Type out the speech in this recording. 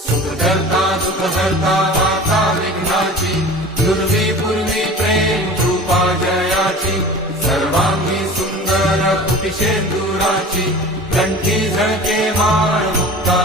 सुखकर्ता सुखहर्ता माता विघ्नाची, दुर्वी पूर्वी प्रेम कृपा जयाची, सर्वांगी सुंदर कुटिशेंदुराची, कंठी झळके माळ मुक्ता